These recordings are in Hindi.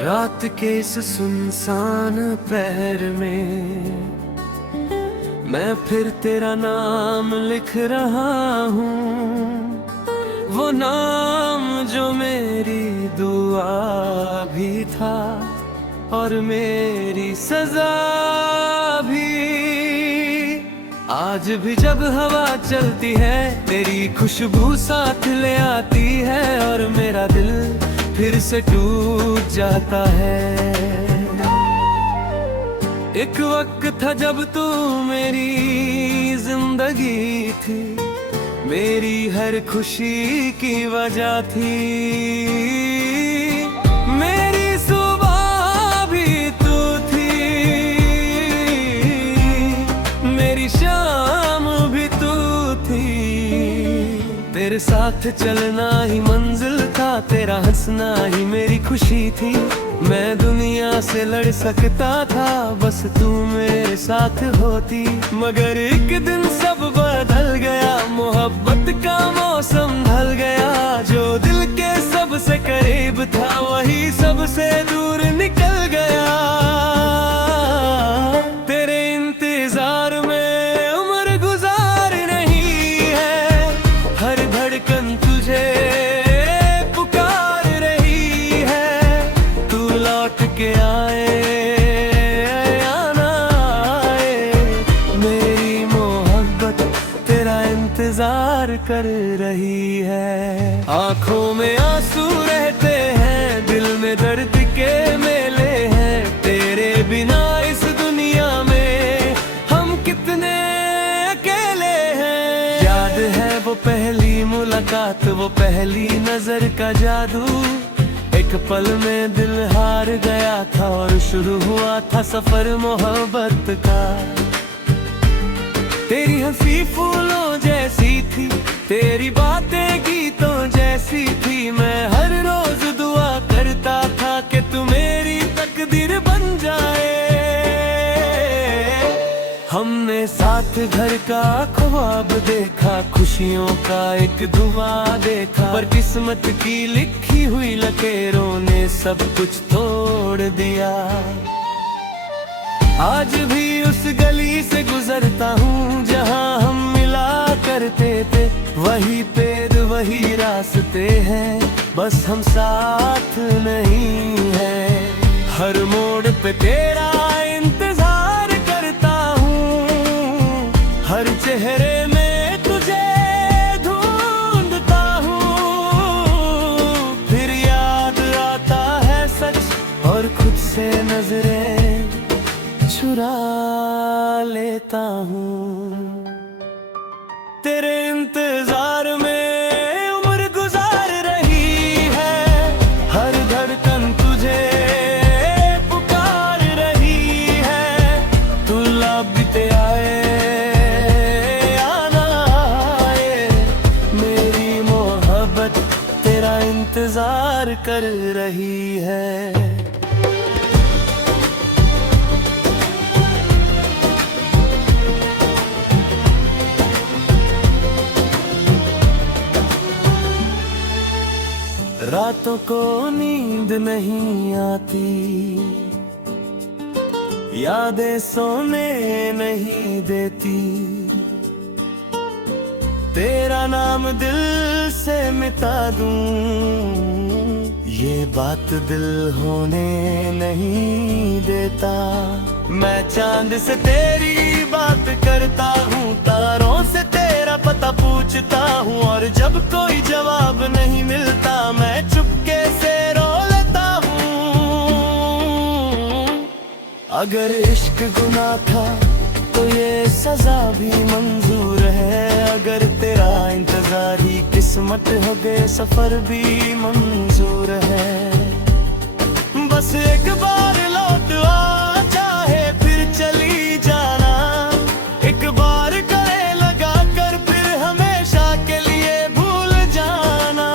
रात के इस सुनसान पहर में मैं फिर तेरा नाम लिख रहा हूँ। वो नाम जो मेरी दुआ भी था और मेरी सजा भी। आज भी जब हवा चलती है तेरी खुशबू साथ ले आती है और मेरा दिल फिर से टूट जाता है। एक वक्त था जब तू मेरी जिंदगी थी, मेरी हर खुशी की वजह थी। मेरी सुबह भी तू थी, मेरी शाम भी तू थी। तेरे साथ चलना ही मंजिल था, तेरा हंसना ही मेरी खुशी थी। मैं दुनिया से लड़ सकता था बस तू मेरे साथ होती। मगर एक दिन सब बदल गया, मोहब्बत का मौसम ढल गया। जो दिल के सबसे करीब था वही सबसे दूर निकल गया। तेरे इंतजार में उम्र गुजार रही है, हर धड़कन तुझे पुकार रही है। तू लौट के आए या ना आए, मेरी मोहब्बत तेरा इंतजार कर रही है। आंखों में आंसू रहते हैं, दिल में दर्द के मेले हैं। तेरे बिना इस दुनिया में हम कितने अकेले हैं। याद है वो पहली मुलाकात, वो पहली नजर का जादू। एक पल में दिल हार गया था और शुरू हुआ था सफर मोहब्बत का। तेरी हंसी फूलों जैसी थी, तेरी बातें गीतों जैसी थी। मैं हर रोज दुआ करता था कि तू मेरी तकदीर बन जाए। हमने साथ घर का ख्वाब देखा, खुशियों का एक धुआं देखा। पर किस्मत की लिखी हुई लकीरों ने सब कुछ तोड़ दिया। आज भी उस गली से गुजरता हूँ जहाँ हम मिला करते थे। वही पेड़ वही रास्ते हैं, बस हम साथ नहीं हैं। हर मोड़ पे तेरा इंतजार करता हूँ, हर चेहरे में तुझे ढूंढता हूँ। फिर याद आता है सच और खुद से नजरें चुरा लेता हूँ। तेरे इंतजार में उम्र गुजार रही है, हर धड़कन तुझे पुकार रही है। तू लौटते आए या ना आए, मेरी मोहब्बत तेरा इंतजार कर रही है। रातों को नींद नहीं आती, यादें सोने नहीं देती। तेरा नाम दिल से मिटा दूं, ये बात दिल होने नहीं देता। मैं चांद से तेरी बात करता हूँ, तारों से तेरा पता पूछता हूँ। और जब कोई जवाब नहीं मिलता मैं चुपके से रो लेता हूँ। अगर इश्क गुनाह था तो ये सजा भी मंजूर है। अगर तेरा इंतजार ही किस्मत हो गए सफर भी मंजूर है। बस एक बार लौट आ, चाहे फिर चली जाना। एक बार गले लगा कर फिर हमेशा के लिए भूल जाना।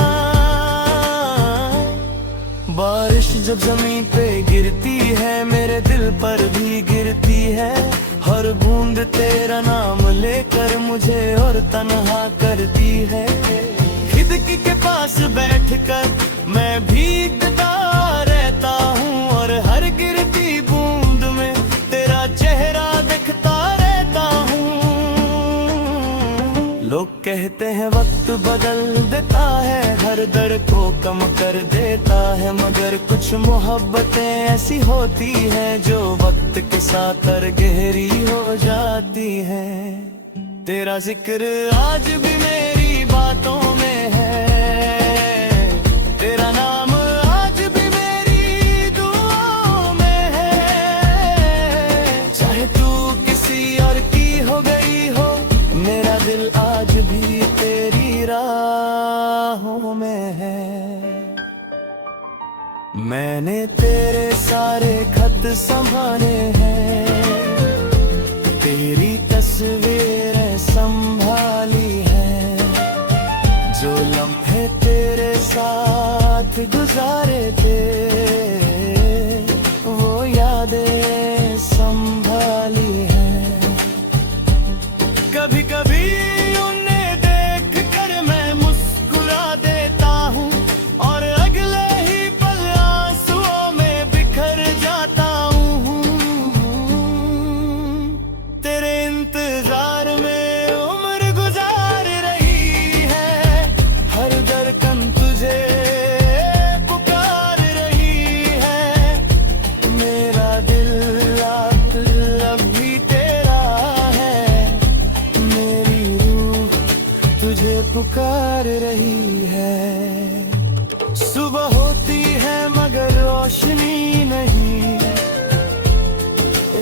बारिश जब जमीन पे गिरती है मेरे दिल पर भी गिरती है। हर बूंद तेरा नाम लेकर मुझे और तन्हा करती है। खिड़की के पास बैठकर मैं भीगता रहता हूँ। कहते हैं वक्त बदल देता है, हर दर्द को कम कर देता है, मगर कुछ मोहब्बतें ऐसी होती हैं जो वक्त के साथ और गहरी हो जाती हैं। तेरा जिक्र आज भी मेरी बातों में है, तेरा नाम आज भी मेरी दुआओं में है। चाहे तू किसी और की हो गई हो, मेरा दिल आज भी तेरी राहों में है। मैंने तेरे सारे खत संभाले हैं, तेरी तस्वीरें संभाली हैं, जो लम्हे तेरे साथ गुजारे थे वो यादें संभाली हैं। कभी कभी उन्हें देख कर मैं मुस्कुरा देता हूँ, और अगले ही पल आंसुओं में बिखर जाता हूँ। तेरे इंतजार में उम्र गुजार रही है, हर धड़कन तुझे पुकार रही है। मेरा दिल अब भी तेरा है, मेरी रूह तुझे पुकार रही है। सुबह होती है मगर रोशनी नहीं,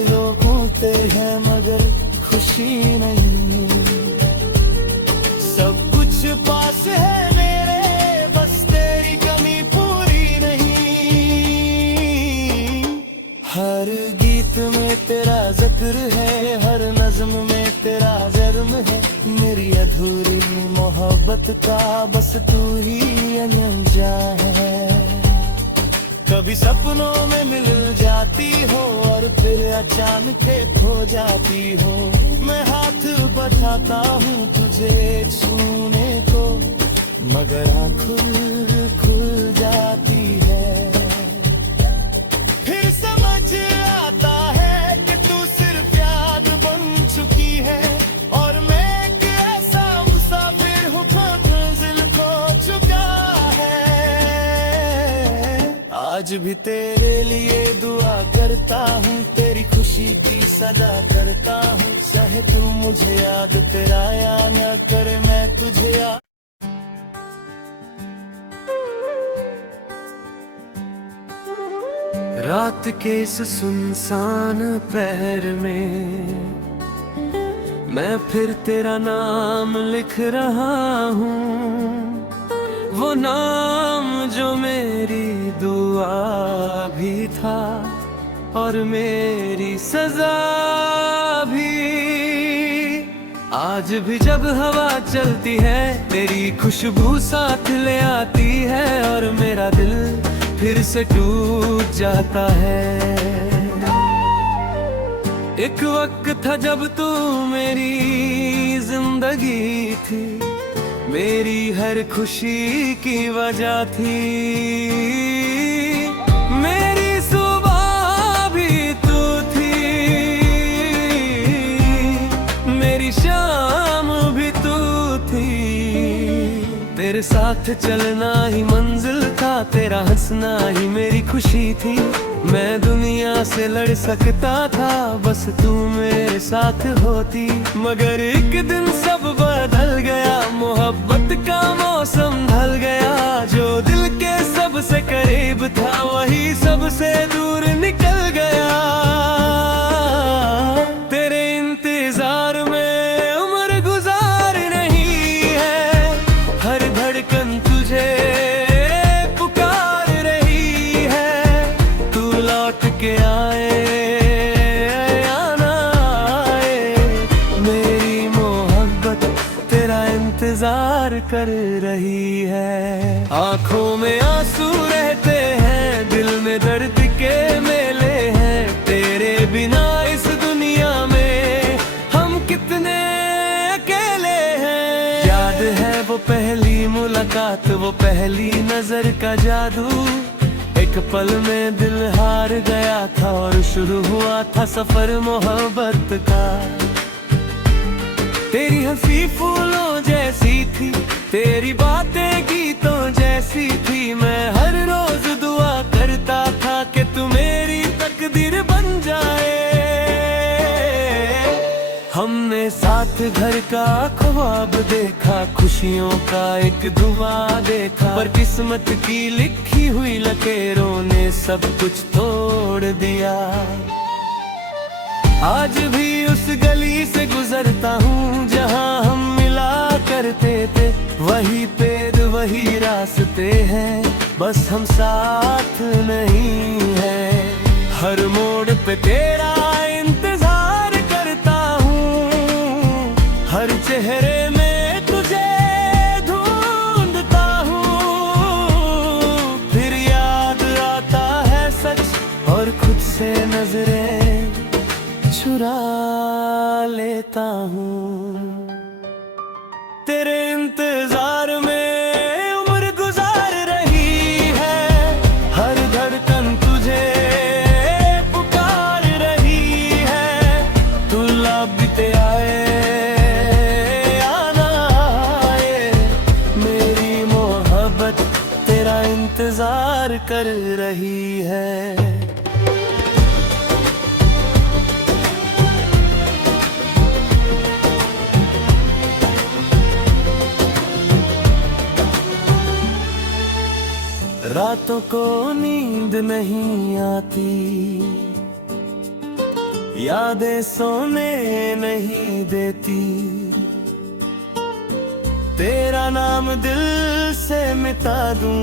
लोग होते हैं मगर खुशी नहीं। सब कुछ पास है मेरे, बस तेरी कमी पूरी नहीं। हर गीत में तेरा जिक्र है, हर नज्म में तेरा जर्म है, मेरी अधूरी मोहब्बत का बस तू ही अंजा है। कभी सपनों में मिल जाती हो और फिर अचानक खो जाती हो। मैं हाथ बढ़ाता हूँ तुझे छूने को, मगर आँखें खुल जाती है। फिर समझ आता है कि तू सिर्फ याद बन चुकी है, और मैं एक ऐसा मुसाफिर हूँ जो मंजिल खो चुका है। आज भी तेरे लिए दुआ करता हूँ, तेरी खुशी की सदा करता हूँ। चाहे तू मुझे याद तेरा या न करे, मैं तुझे याद। रात के इस सुनसान पहर में मैं फिर तेरा नाम लिख रहा हूँ, वो नाम जो मेरी दुआ भी था और मेरी सजा भी। आज भी जब हवा चलती है तेरी खुशबू साथ ले आती है, और मेरा दिल फिर से टूट जाता है। एक वक्त था जब तू मेरी जिंदगी थी, मेरी हर खुशी की वजह थी। मेरी सुबह भी तू थी, मेरी शाम भी तू थी। तेरे साथ चलना ही मंजिल था, तेरा हंसना ही मेरी खुशी थी। मैं दुनिया से लड़ सकता था बस तू मेरे साथ होती, मगर एक दिन सब बदल गया, मोहब्बत का मौसम ढल गया। जो दिल के सबसे करीब था वही सबसे दूर निकल गया। तेरे इंतजार में उम्र गुजार रही है, हर धड़कन तुझे पुकार रही है। तू लौट के आए या ना आए, मेरी मोहब्बत तेरा इंतजार कर रही है। आंखों में आंसू रहते हैं, दिल में दर्द के मेले हैं। तेरे बिना इस दुनिया में हम कितने अकेले हैं। याद है वो पहली मुलाकात, वो पहली नजर का जादू। एक पल में दिल हार गया था और शुरू हुआ था सफर मोहब्बत का। तेरी हंसी फूलों जैसी थी, तेरी बातें गीतों जैसी थी। मैं हर रोज दुआ करता था कि तू मेरी तकदीर बन जाए। हमने साथ घर का ख्वाब देखा, खुशियों का एक धुआं देखा, पर किस्मत की लिखी हुई लकीरों ने सब कुछ तोड़ दिया। आज भी उस गली से गुजरता हूँ जहाँ हम मिला करते थे। वही पेड़ वही रास्ते हैं, बस हम साथ नहीं है। हर मोड़ पे तेरा इंतजार करता हूँ, हर चेहरे में तुझे ढूंढता हूँ। फिर याद आता है सच और खुद से नजरें चुरा लेता हूँ। तेरे इंतजार में उम्र गुजार रही है, हर धड़कन तुझे पुकार रही है। तू बीते आए या ना आए, मेरी मोहब्बत तेरा इंतजार कर रही है। रातों को नींद नहीं आती, यादें सोने नहीं देती। तेरा नाम दिल से मिटा दूं,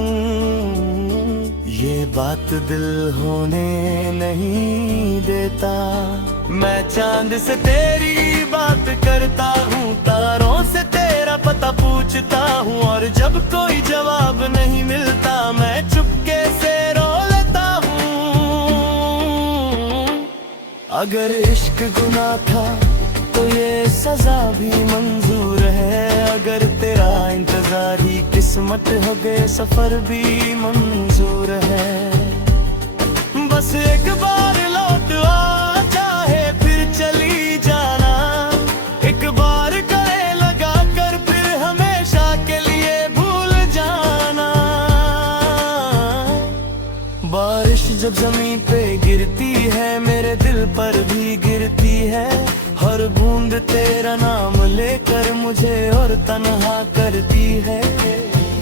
ये बात दिल होने नहीं देता। मैं चांद से तेरी बात करता हूँ, तारों से तेरा पता पूछता हूँ, और जब कोई जवाब नहीं मिलता मैं चुपके से रो लेता हूँ। अगर इश्क गुनाह था तो ये सजा भी मंजूर है, अगर तेरा इंतजार ही किस्मत हो गए सफर भी मंजूर है। बस एक बार लौट आ, चाहे फिर चली जाना। एक बार गले लगा कर फिर हमेशा के लिए भूल जाना। बारिश जब जमीन पे गिरती है मेरे दिल पर भी गिरती है। हर बूंद तेरा नाम लेकर मुझे और तन्हा करती है।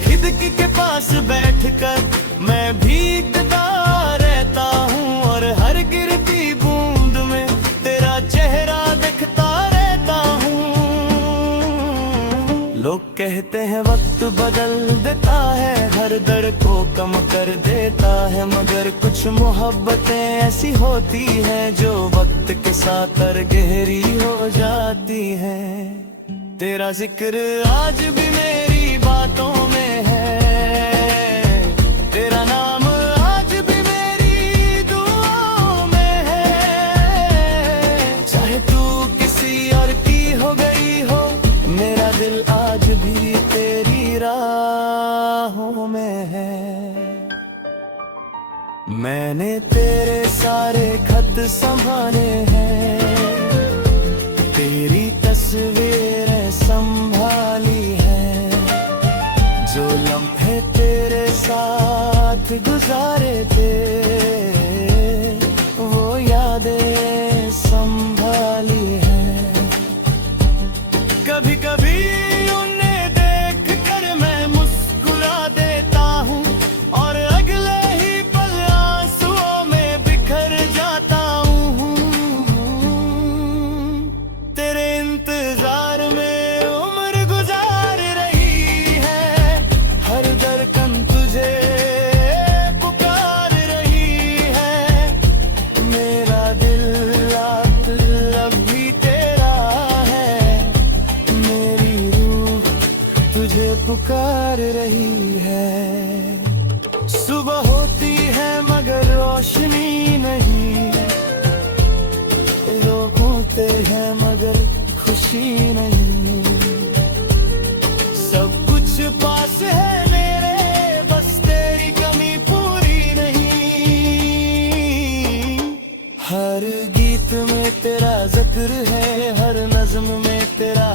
खिड़की के पास बैठकर मैं भीगता रहता हूँ, और हर गिरती बूंद में तेरा चेहरा देखता रहता हूँ। लोग कहते हैं वक्त बदल देता है, हर दर्द को कम कर देता है, मगर कुछ मोहब्बतें ऐसी होती हैं जो वक्त के साथ और गहरी हो जाती है। तेरा जिक्र आज भी मेरी बातों में है, तेरा नाम आज भी मेरी दुआओं में है। चाहे तू किसी और की हो गई हो, मेरा दिल आज भी तेरी राहों में है। मैंने तेरे सारे खत संभाले हैं, तेरी तस्वीरें संभाली है। जो लम्हे तेरे साथ गुजारे थे वो यादें संभाली है। कभी कभी उन्हें देख कर मैं मुस्कुरा देता हूँ, और अगले ही पल आंसुओं में बिखर जाता हूँ। तेरे इंतजार में उम्र गुजार रही है, हर धड़कन तुझे पुकार रही है। मेरा दिल अब भी तेरा है, मेरी रूह तुझे पुकार रही है। सुबह होती है मगर रोशनी नहीं, लोग होते हैं मगर खुशी नहीं। सब कुछ पास है मेरे, बस तेरी कमी पूरी नहीं। हर गीत में तेरा जिक्र है, हर नज्म में तेरा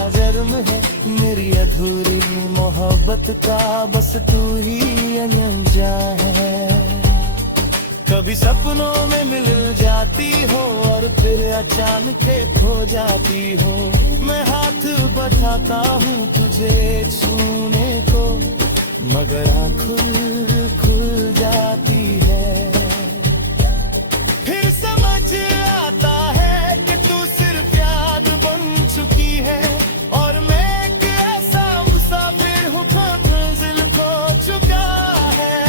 मोहब्बत का बस तू ही अनजा है। कभी सपनों में मिल जाती हो और फिर अचानक खो जाती हो। मैं हाथ बढ़ाता हूँ तुझे छूने को, मगर आँख खुल जाती है। फिर समझ आता है कि तू सिर्फ याद बन चुकी है, और मैं एक ऐसा मुसाफिर हूँ जो मंजिल खो चुका है।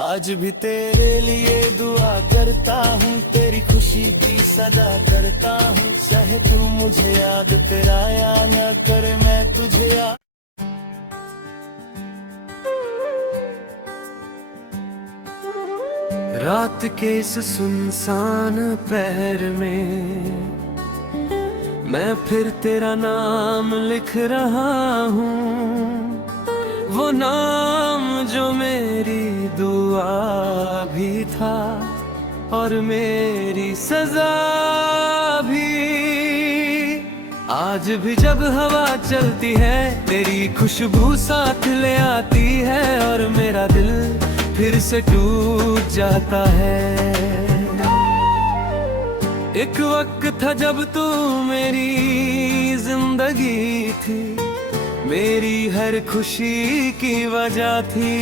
आज भी तेरे लिए दुआ करता हूँ, तेरी खुशी की सदा करता हूँ। चाहे तू मुझे याद तेरा या न करे, मैं तुझे याद। रात के इस सुनसान पहर में मैं फिर तेरा नाम लिख रहा हूँ, वो नाम जो मेरी दुआ भी था और मेरी सजा भी। आज भी जब हवा चलती है तेरी खुशबू साथ ले आती है, और मेरा दिल फिर से टूट जाता है। एक वक्त था जब तू मेरी जिंदगी थी, मेरी हर खुशी की वजह थी।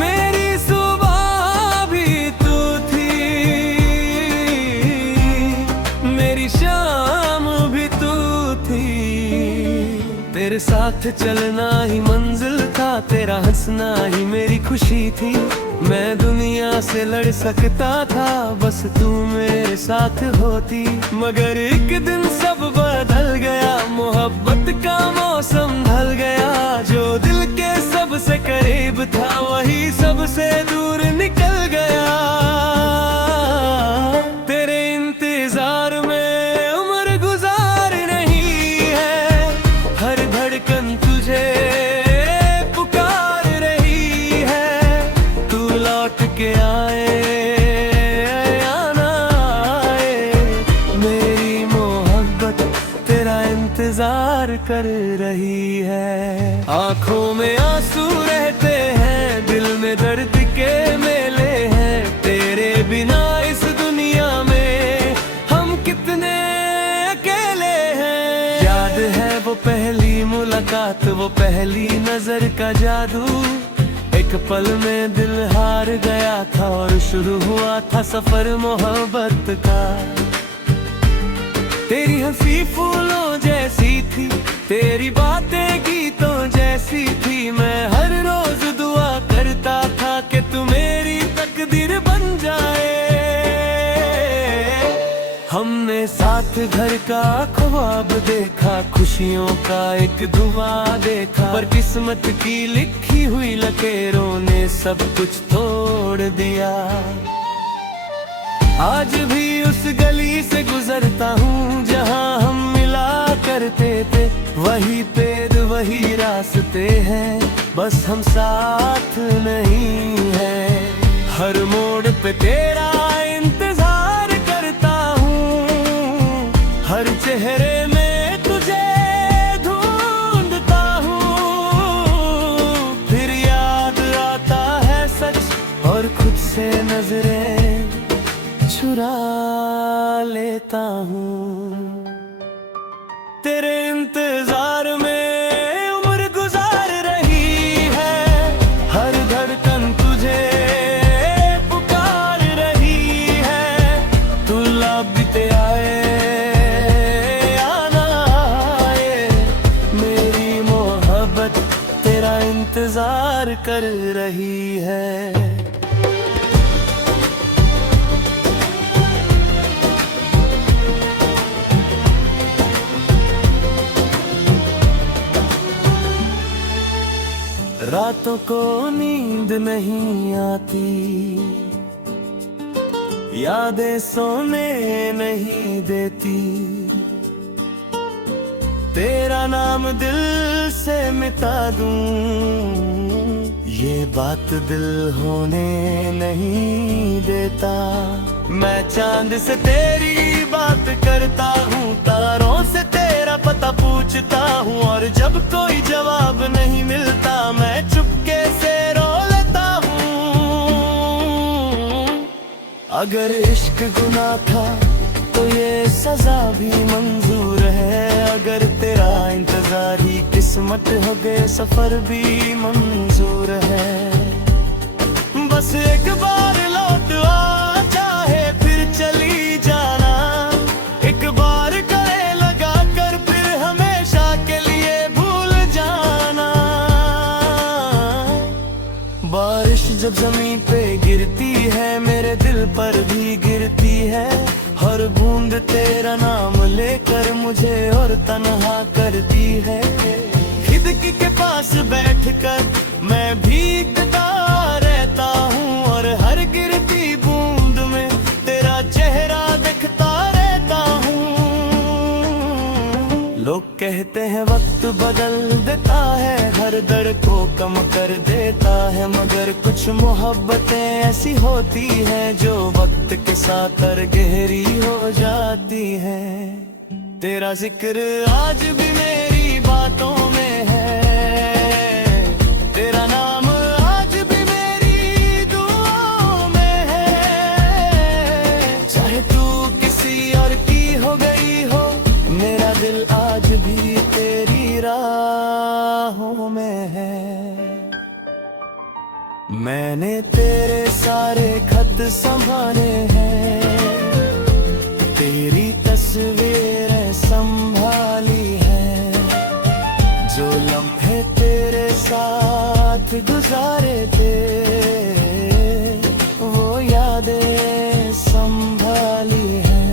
मेरी सुबह भी तू थी, मेरी शाम भी तू थी। तेरे साथ चलना ही मंजिल था, तेरा हंसना ही मेरी खुशी थी। मैं दुनिया से लड़ सकता था बस तू मेरे साथ होती, मगर एक दिन सब बदल गया। मोहब्बत का मौसम ढल गया, जो दिल के सबसे करीब था वही सबसे दूर निकल गया। तेरे इंतजार में उम्र गुजार नहीं है, हर धड़कन तुझे पुकार रही है। तू लौट के आए या ना आए, मेरी मोहब्बत तेरा इंतजार कर रही है। आंखों में आंसू रहते हैं, दिल में दर्द के मेले हैं। तेरे बिना इस दुनिया में हम कितने अकेले हैं। याद है वो पहली मुलाकात, वो पहली नजर का जादू। एक पल में दिल हार गया था और शुरू हुआ था सफर मोहब्बत का। तेरी हंसी फूलों जैसी थी, तेरी बातें गीतों जैसी थी। मैं हर रोज दुआ करता था कि तू मेरी तकदीर बन जाए। हमने साथ घर का ख्वाब देखा, खुशियों का एक धुआं देखा, पर किस्मत की लिखी हुई लकीरों ने सब कुछ तोड़ दिया। आज भी उस गली से गुजरता हूँ जहाँ हम मिला करते थे। वही पेड़ वही रास्ते हैं, बस हम साथ नहीं हैं। हर मोड़ पे तेरा इंतजार करता हूँ, हर चेहरे में तुझे ढूंढता हूँ। फिर याद आता है सच और खुद से नजरें चुरा लेता हूँ। तेरे इंतजार में उम्र गुजार रही है, हर धड़कन तुझे पुकार रही है। तू लौटते आए या ना आए, मेरी मोहब्बत तेरा इंतजार कर रही है। रातों को नींद नहीं आती, यादें सोने नहीं देती। तेरा नाम दिल से मिटा दूं, ये बात दिल होने नहीं देता। मैं चांद से तेरी बात करता हूँ, तारों से तेरा पता पूछता हूँ, और जब कोई जवाब नहीं मिलता मैं चुपके से रो लेता हूँ। अगर इश्क गुनाह था तो ये सजा भी मंजूर है, अगर तेरा इंतजार ही किस्मत हो गए सफर भी मंजूर है। बस एक बार लौट आ, चाहे फिर चली जाना, एक बार गले लगा कर फिर हमेशा के लिए भूल जाना। बारिश जब जमीन पे गिरती है मेरे दिल पर भी गिरती है, हर बूंद तेरा नाम लेकर मुझे और तन्हा करती है। खिड़की के पास बैठकर मैं भीगता रहता हूँ, और हर गिरती बूंद में तेरा चेहरा देखता रहता हूँ। लोग कहते हैं वक्त बदल देता है, हर दर्द को कम कर देता है, मगर कुछ मोहब्बतें ऐसी होती हैं जो वक्त के साथ और गहरी हो जाती हैं। तेरा जिक्र आज भी मेरी बातों में है, तेरा नाम आज भी मेरी दुआओं में है। चाहे तू किसी और की हो गई हो, मेरा दिल आज भी तेरी राहों में है। मैंने तेरे सारे खत संभाले हैं, तेरी तस्वीरें संभाली है, जो लम्हे तेरे साथ गुजारे थे वो यादें संभाली है।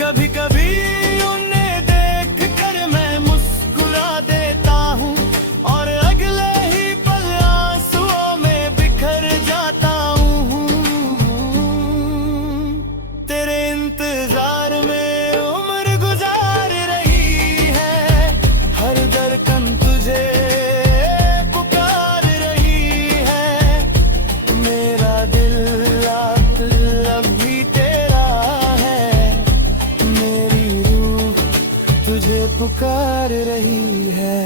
कभी कभी उन्हें देख कर मैं मुस्कुरा देता हूँ, और अगले ही पल आंसुओं में बिखर जाता हूँ। तेरे इंतजार में उम्र गुजार रही है, हर धड़कन तुझे पुकार रही है। मेरा दिल अब भी तेरा है, मेरी रूह तुझे पुकार रही है।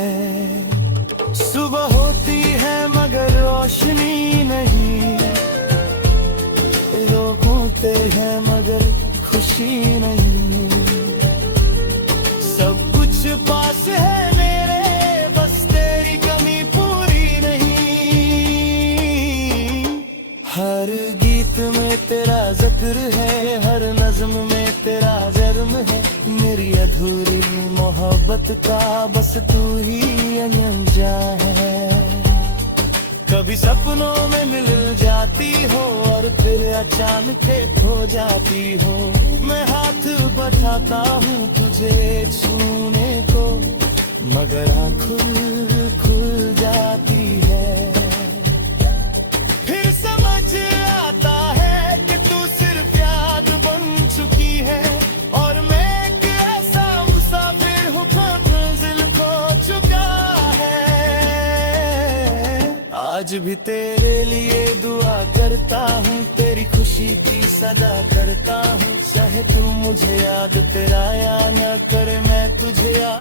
सुबह होती है मगर रोशनी नहीं, लोग होते हैं मगर खुशी नहीं। सब कुछ पास है मेरे, बस तेरी कमी पूरी नहीं। हर गीत में तेरा जिक्र है, हर नज्म में तेरा जर्म है, मेरी अधूरी मोहब्बत का बस तू ही अंजा है। कभी सपनों में मिल जाती हो और फिर अचानक खो जाती हो, मैं हाथ बढ़ाता हूँ तुझे छूने को, मगर आँखें खुल जाती है। फिर समझ आता है कि तू सिर्फ याद बन चुकी है, और मैं एक ऐसा मुसाफिर हूँ जो मंजिल खो चुका है। आज भी तेरे लिए दुआ करता हूँ, तेरी खुशी की सदा करता हूँ, चाहे तू मुझे याद तेरा या न करे मैं तुझे याद।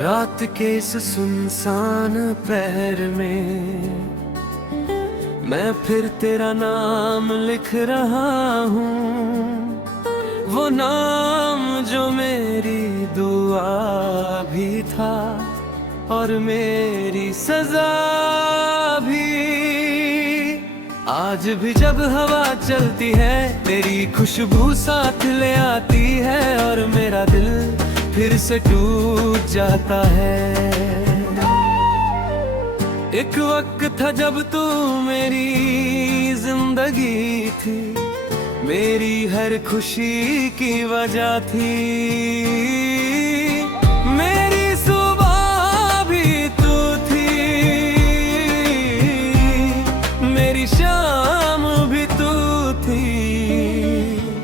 रात के इस सुनसान पहर में मैं फिर तेरा नाम लिख रहा हूँ, वो नाम जो मेरी दुआ भी था और मेरी सजा भी। आज भी जब हवा चलती है तेरी खुशबू साथ ले आती है, और मेरा दिल फिर से टूट जाता है। एक वक्त था जब तू मेरी जिंदगी थी, मेरी हर खुशी की वजह थी। मेरी सुबह भी तू थी, मेरी शाम भी तू थी।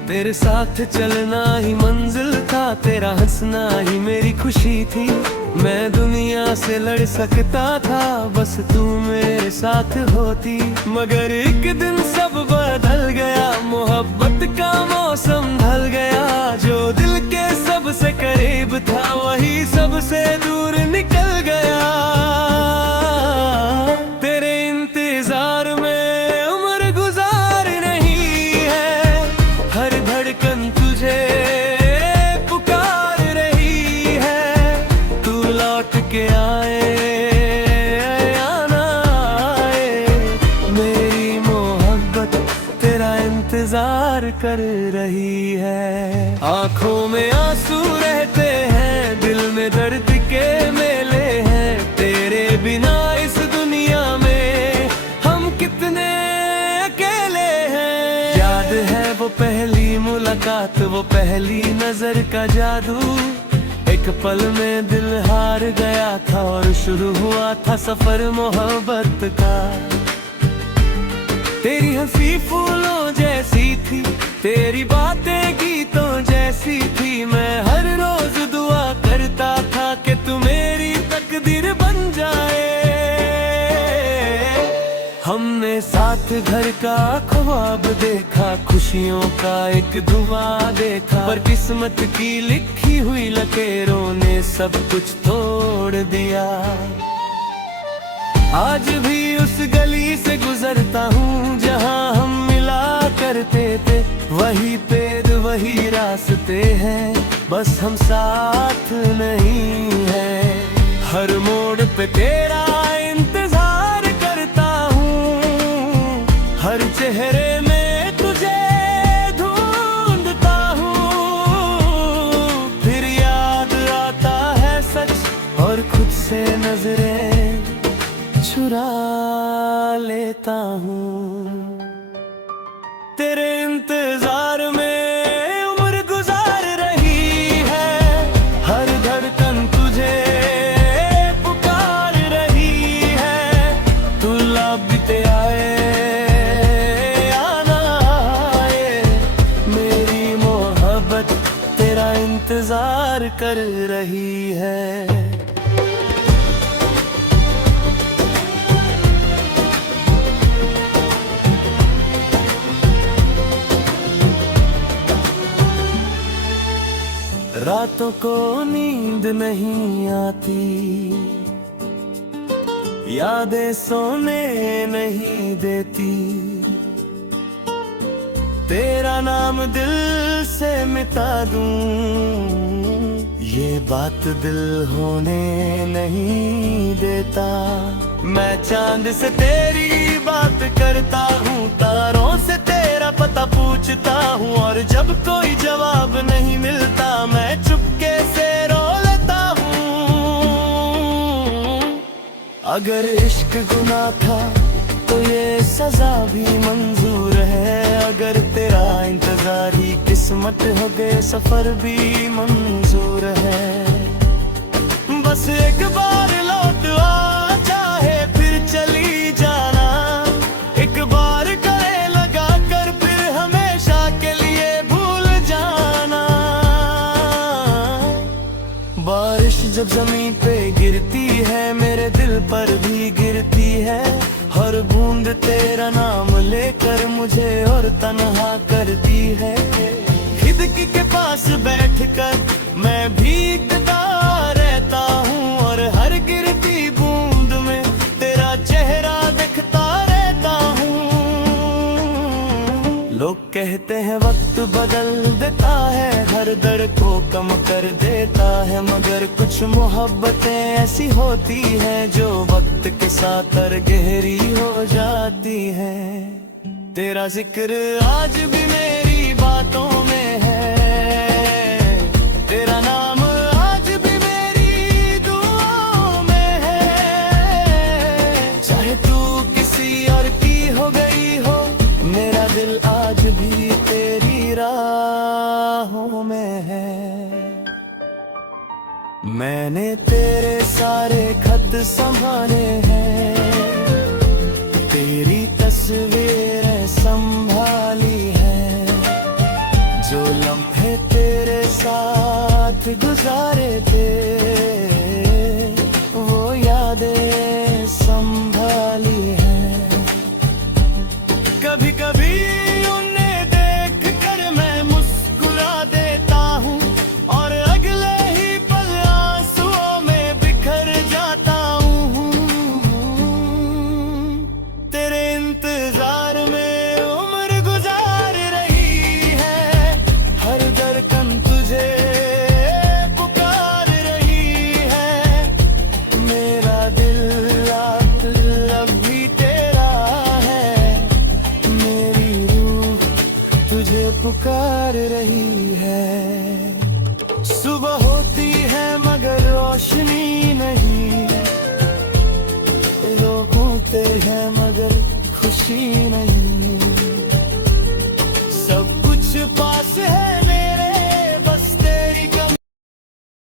तेरे साथ चलना ही मंजिल था, तेरा हंसना ही मेरी खुशी थी। मैं दुनिया से लड़ सकता था बस तू मेरे साथ होती, मगर एक दिन सब बदल गया, मोहब्बत का मौसम ढल गया। जो दिल के सबसे करीब था वही सबसे दूर निकल गया। तेरे इंतजार में उम्र गुजार नहीं है, हर धड़कन तुझे पुकार रही है। तू लौट के आए या ना आए, मेरी मोहब्बत तेरा इंतजार कर रही है। आंखों में आंसू रहते हैं, दिल में दर्द के मेले हैं। तेरे बिना इस दुनिया में हम कितने अकेले हैं। याद है वो पहली मुलाकात, वो पहली नजर का जादू, एक पल में दिल हार गया था और शुरू हुआ था सफर मोहब्बत का। तेरी हंसी फूलों जैसी थी, तेरी बातें गीतों जैसी थी। मैं हर रोज दुआ करता था कि तू मेरी तकदीर बन जाए। हमने साथ घर का ख्वाब देखा, खुशियों का एक धुआं देखा, पर किस्मत की लिखी हुई लकीरों ने सब कुछ तोड़ दिया। आज भी उस गली से गुजरता हूँ जहाँ हम मिला करते थे, वही पेड़ वही रास्ते हैं, बस हम साथ नहीं हैं। हर मोड़ पे तेरा इंतजार करता हूँ, हर चेहरे में तुझे ढूंढता हूँ। फिर याद आता है सच और खुद से नजरें चुरा लेता हूँ। तेरे इंतजार में उम्र गुजार रही है, हर धड़कन तुझे पुकार रही है। तू लौटते आए या ना आए, मेरी मोहब्बत तेरा इंतजार कर रही है। रातों को नींद नहीं आती, यादें सोने नहीं देती। तेरा नाम दिल से मिटा दूं, ये बात दिल होने नहीं देता। मैं चांद से तेरी बात करता हूँ, तारों से तेरा पता पूछता हूँ, और जब कोई जवाब नहीं मिलता मैं चुपके से रो लेता हूँ। अगर इश्क गुनाह था तो ये सजा भी मंजूर है, अगर तेरा इंतजार ही किस्मत हो गए सफर भी मंजूर है। बस एक बार लौट आ, चाहे फिर चली जाना, एक बार गले लगा कर फिर हमेशा के लिए भूल जाना। बारिश जब जमीन पे गिरती है मेरे दिल पर भी गिरती है, हर बूंद तेरा नाम लेकर मुझे और तन्हा करती है। खिड़की के पास बैठकर मैं भीगता रहता हूँ, और हर गिरती बूंद में तेरा चेहरा देखता रहता हूँ। लोग कहते हैं वक्त बदल देता है, हर दर्द को कम कर देता है, मगर कुछ मोहब्बतें ऐसी होती हैं जो वक्त के साथ और गहरी हो जाती हैं। तेरा जिक्र आज भी मेरी बातों में है, तेरा नाम आज भी मेरी दुआओं में है। चाहे तू किसी और की हो गई हो, मेरा दिल आज भी तेरी राहों में है। मैंने तेरे सारे खत संभाले हैं, तेरी तस्वीरें संभाली है, जो लम्हे तेरे साथ गुजारे थे पुकार रही है। सुबह होती है मगर रोशनी नहीं, लोग होते हैं मगर खुशी नहीं।